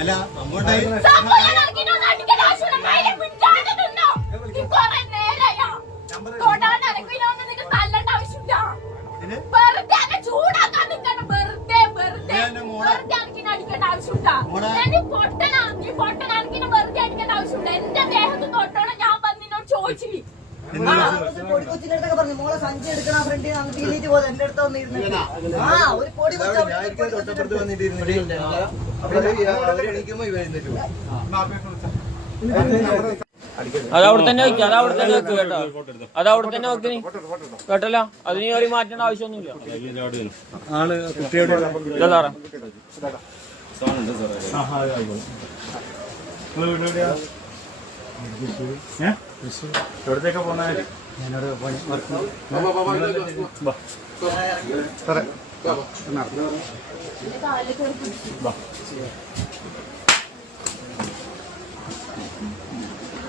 അല്ല നമ്മുടെ പൊടിക്കൊച്ചിനടുത്തൊക്കെ പറഞ്ഞു മോളെ സഞ്ചി എടുക്കണ ഫ്രണ്ട് തീലിട്ട് പോലെ എന്റെ അടുത്ത് വന്നിരുന്നു. ആ ഒരു പൊടി അതവിടെ തന്നെ വെക്കുക, അതവിടെ തന്നെ വെക്ക് കേട്ടോ, അതവിടെ തന്നെ വെക്ക് നീ കേട്ടല്ലോ. അതിന് ഒരു മാറ്റേണ്ട ആവശ്യമൊന്നുമില്ല. എവിടത്തേക്കാ പോന്നെ?